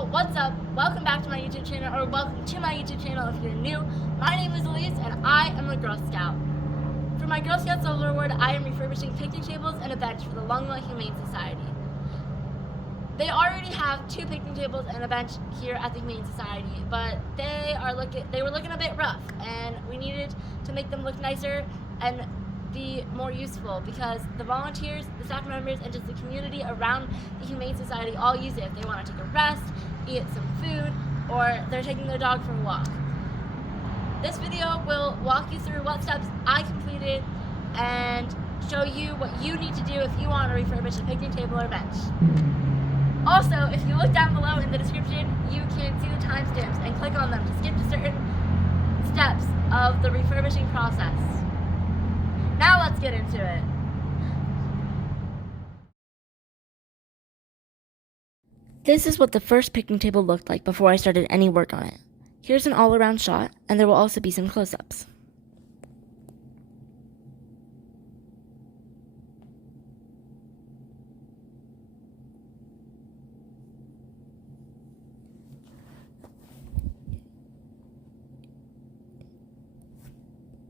Yo, what's up? Welcome back to my YouTube channel, or welcome to my YouTube channel if you're new. My name is Elise, and I am a Girl Scout. For my Girl Scout Silver Award, I am refurbishing picnic tables and a bench for the Longmont Humane Society. They already have 2 picnic tables and a bench here at the Humane Society, but they were looking a bit rough, and we needed to make them look nicer and be more useful because the volunteers, the staff members, and just the community around the Humane Society all use it if they want to take a rest, eat some food, or they're taking their dog for a walk. This video will walk you through what steps I completed and show you what you need to do if you want to refurbish a picnic table or bench. Also, if you look down below in the description, you can see the timestamps and click on them to skip to certain steps of the refurbishing process. Now let's get into it. This is what the first picnic table looked like before I started any work on it. Here's an all-around shot, and there will also be some close-ups.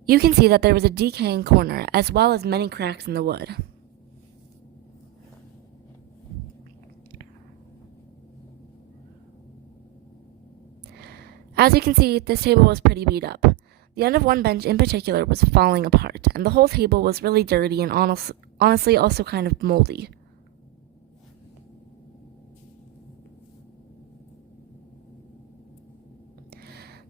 You can see that there was a decaying corner as well as many cracks in the wood. As you can see, this table was pretty beat up. The end of one bench in particular was falling apart, and the whole table was really dirty and honestly also kind of moldy.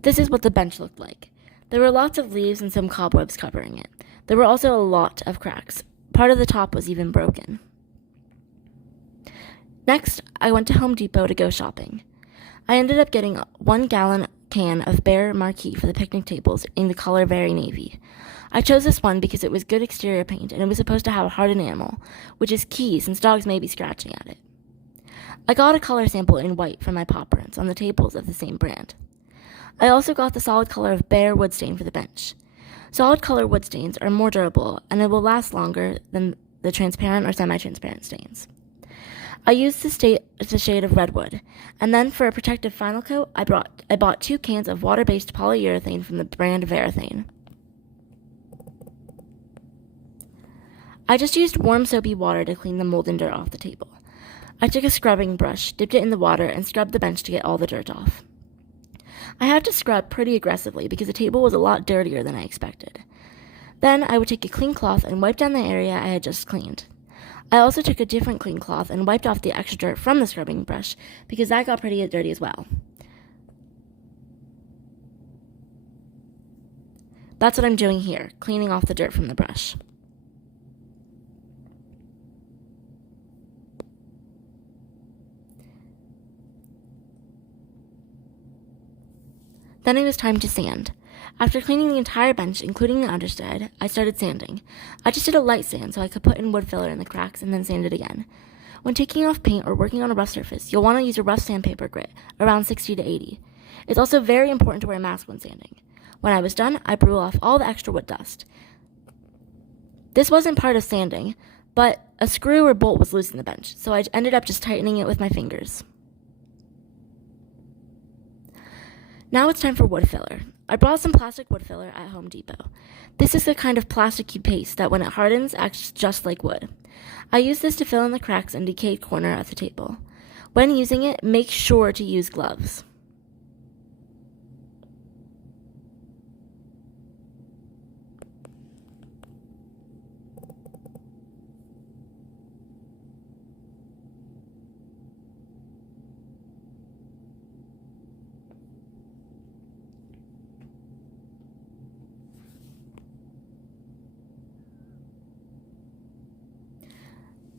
This is what the bench looked like. There were lots of leaves and some cobwebs covering it. There were also a lot of cracks. Part of the top was even broken. Next, I went to Home Depot to go shopping. I ended up getting a 1-gallon can of BEHR Marquee for the picnic tables in the color Very Navy. I chose this one because it was good exterior paint and it was supposed to have a hard enamel, which is key since dogs may be scratching at it. I got a color sample in white from my Paw Prints on the tables of the same brand. I also got the solid color of BEHR wood stain for the bench. Solid color wood stains are more durable and it will last longer than the transparent or semi-transparent stains. I used the shade of Redwood, and then for a protective final coat, I bought 2 cans of water-based polyurethane from the brand Refurbishing. I just used warm soapy water to clean the mold and dirt off the table. I took a scrubbing brush, dipped it in the water, and scrubbed the bench to get all the dirt off. I had to scrub pretty aggressively because the table was a lot dirtier than I expected. Then I would take a clean cloth and wipe down the area I had just cleaned. I also took a different clean cloth and wiped off the extra dirt from the scrubbing brush because that got pretty dirty as well. That's what I'm doing here, cleaning off the dirt from the brush. Then it was time to sand. After cleaning the entire bench, including the underside, I started sanding. I just did a light sand so I could put in wood filler in the cracks and then sand it again. When taking off paint or working on a rough surface, you'll want to use a rough sandpaper grit, around 60 to 80. It's also very important to wear a mask when sanding. When I was done, I blew off all the extra wood dust. This wasn't part of sanding, but a screw or bolt was loose in the bench, so I ended up just tightening it with my fingers. Now it's time for wood filler. I brought some plastic wood filler at Home Depot. This is the kind of plasticky paste that when it hardens acts just like wood. I use this to fill in the cracks and decayed corner of the table. When using it, make sure to use gloves.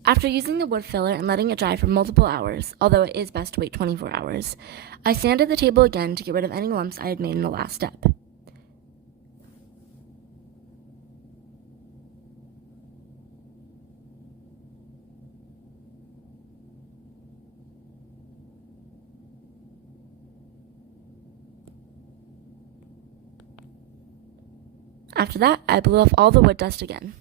After using the wood filler and letting it dry for multiple hours, although it is best to wait 24 hours, I sanded the table again to get rid of any lumps I had made in the last step. After that, I blew off all the wood dust again.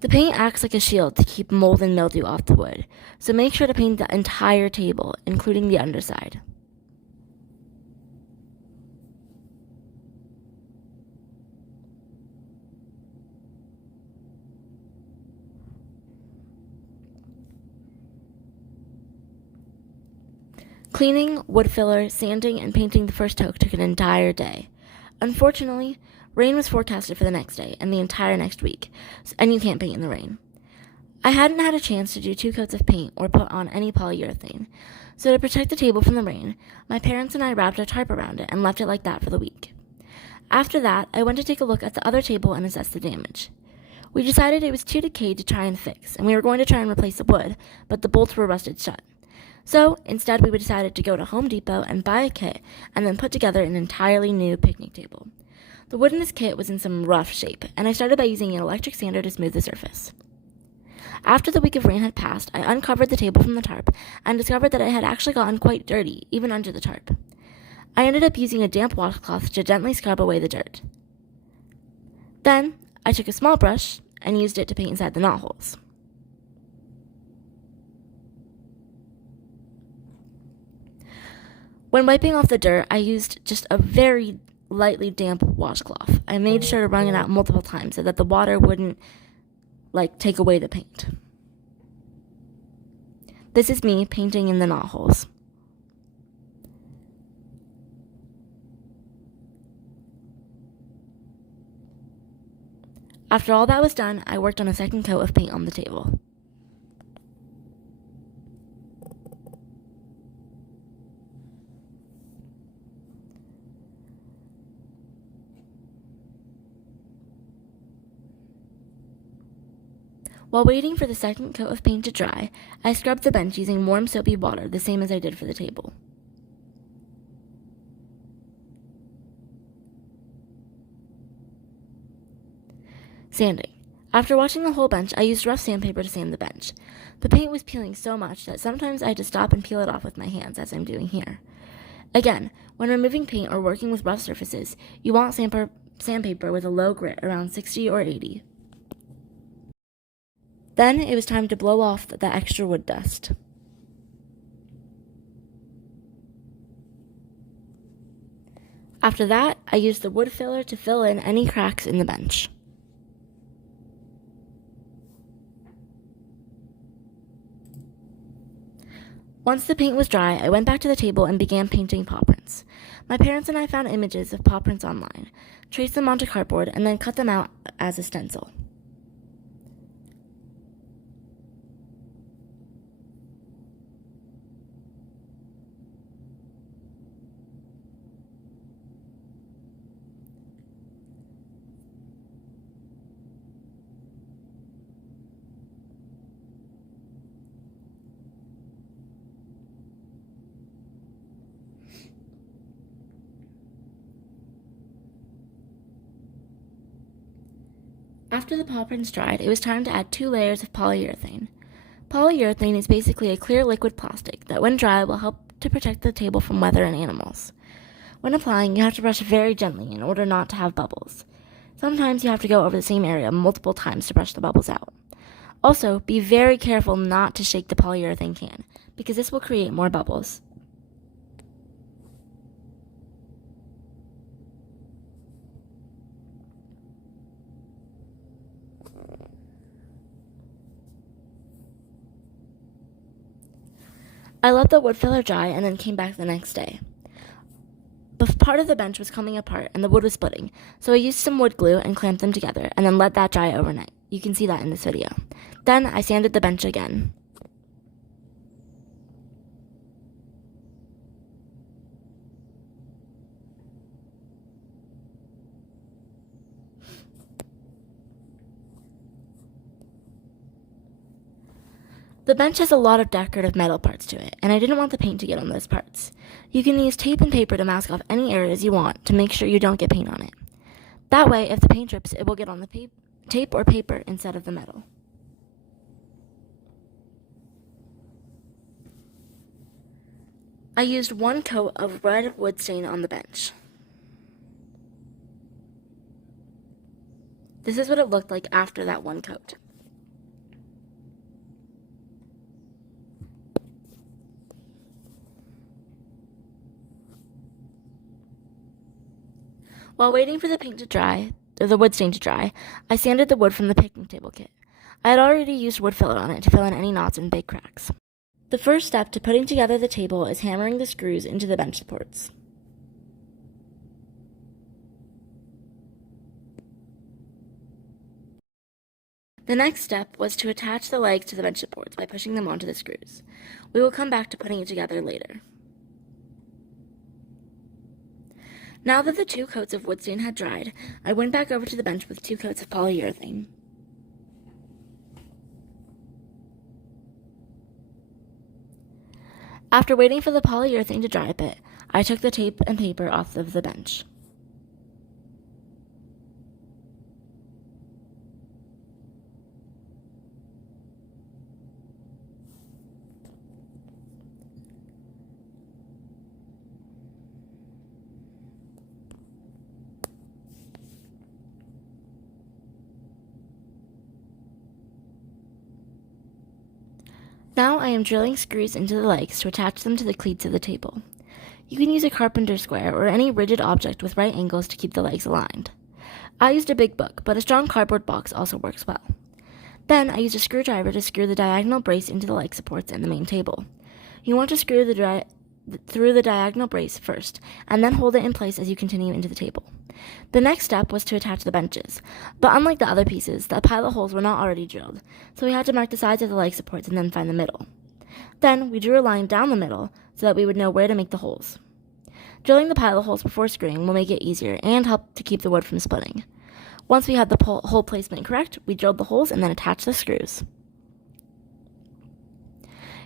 The paint acts like a shield to keep mold and mildew off the wood, so make sure to paint the entire table, including the underside. Cleaning, wood filler, sanding, and painting the first oak took an entire day. Unfortunately, rain was forecasted for the next day and the entire next week, and you can't paint in the rain. I hadn't had a chance to do 2 coats of paint or put on any polyurethane, so to protect the table from the rain, my parents and I wrapped a tarp around it and left it like that for the week. After that, I went to take a look at the other table and assess the damage. We decided it was too decayed to try and fix, and we were going to try and replace the wood, but the bolts were rusted shut. So, instead, we decided to go to Home Depot and buy a kit and then put together an entirely new picnic table. The wood in this kit was in some rough shape, and I started by using an electric sander to smooth the surface. After the week of rain had passed, I uncovered the table from the tarp and discovered that it had actually gotten quite dirty, even under the tarp. I ended up using a damp washcloth to gently scrub away the dirt. Then, I took a small brush and used it to paint inside the knot holes. When wiping off the dirt, I used just a very lightly damp washcloth. I made sure to wring it out multiple times so that the water wouldn't, take away the paint. This is me painting in the knot holes. After all that was done, I worked on a second coat of paint on the table. While waiting for the second coat of paint to dry, I scrubbed the bench using warm soapy water, the same as I did for the table. Sanding. After washing the whole bench, I used rough sandpaper to sand the bench. The paint was peeling so much that sometimes I had to stop and peel it off with my hands, as I'm doing here. Again, when removing paint or working with rough surfaces, you want sandpaper with a low grit, around 60 or 80. Then it was time to blow off the extra wood dust. After that, I used the wood filler to fill in any cracks in the bench. Once the paint was dry, I went back to the table and began painting paw prints. My parents and I found images of paw prints online, traced them onto cardboard, and then cut them out as a stencil. After the paw prints dried, it was time to add 2 layers of polyurethane. Polyurethane is basically a clear liquid plastic that, when dry, will help to protect the table from weather and animals. When applying, you have to brush very gently in order not to have bubbles. Sometimes you have to go over the same area multiple times to brush the bubbles out. Also, be very careful not to shake the polyurethane can, because this will create more bubbles. I let the wood filler dry and then came back the next day. But part of the bench was coming apart and the wood was splitting, so I used some wood glue and clamped them together and then let that dry overnight. You can see that in this video. Then I sanded the bench again. The bench has a lot of decorative metal parts to it, and I didn't want the paint to get on those parts. You can use tape and paper to mask off any areas you want to make sure you don't get paint on it. That way, if the paint drips, it will get on the tape or paper instead of the metal. I used 1 coat of red wood stain on the bench. This is what it looked like after that 1 coat. While waiting for the paint to dry, or the wood stain to dry, I sanded the wood from the picnic table kit. I had already used wood filler on it to fill in any knots and big cracks. The first step to putting together the table is hammering the screws into the bench supports. The next step was to attach the legs to the bench supports by pushing them onto the screws. We will come back to putting it together later. Now that the 2 coats of wood stain had dried, I went back over to the bench with 2 coats of polyurethane. After waiting for the polyurethane to dry a bit, I took the tape and paper off of the bench. Now I am drilling screws into the legs to attach them to the cleats of the table. You can use a carpenter square or any rigid object with right angles to keep the legs aligned. I used a big book, but a strong cardboard box also works well. Then I used a screwdriver to screw the diagonal brace into the leg supports and the main table. You want to screw through the diagonal brace first, and then hold it in place as you continue into the table. The next step was to attach the benches, but unlike the other pieces, the pilot holes were not already drilled, so we had to mark the sides of the leg supports and then find the middle. Then we drew a line down the middle so that we would know where to make the holes. Drilling the pilot holes before screwing will make it easier and help to keep the wood from splitting. Once we had the hole placement correct, we drilled the holes and then attached the screws.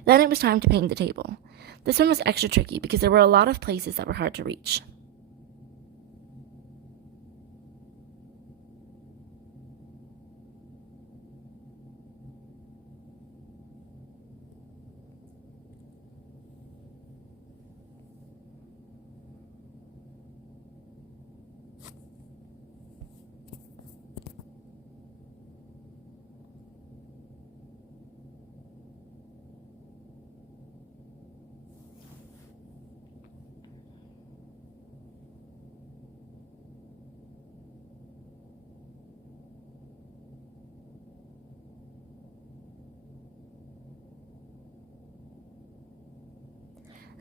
Then it was time to paint the table. This one was extra tricky because there were a lot of places that were hard to reach.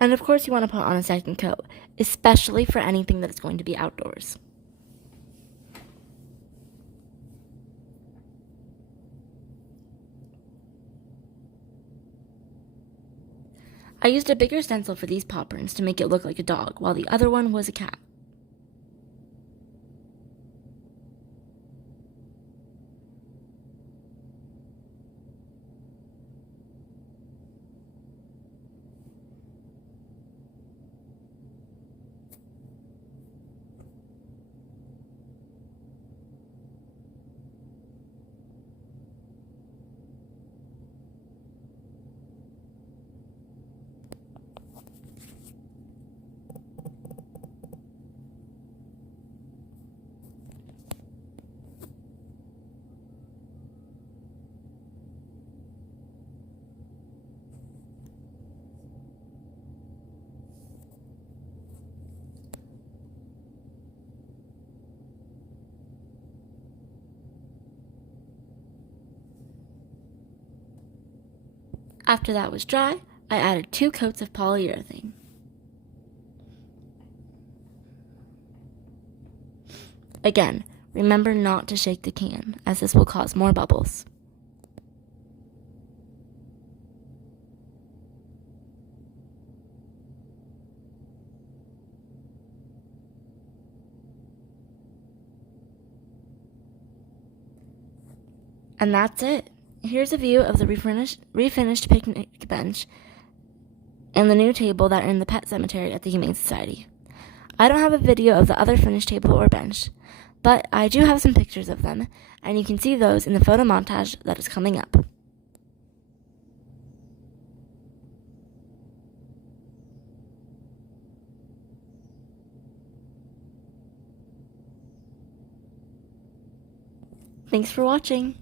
And of course you want to put on a second coat, especially for anything that is going to be outdoors. I used a bigger stencil for these paw prints to make it look like a dog, while the other one was a cat. After that was dry, I added 2 coats of polyurethane. Again, remember not to shake the can, as this will cause more bubbles. And that's it. Here's a view of the refinished picnic bench and the new table that are in the pet cemetery at the Humane Society. I don't have a video of the other finished table or bench, but I do have some pictures of them, and you can see those in the photo montage that is coming up. Thanks for watching.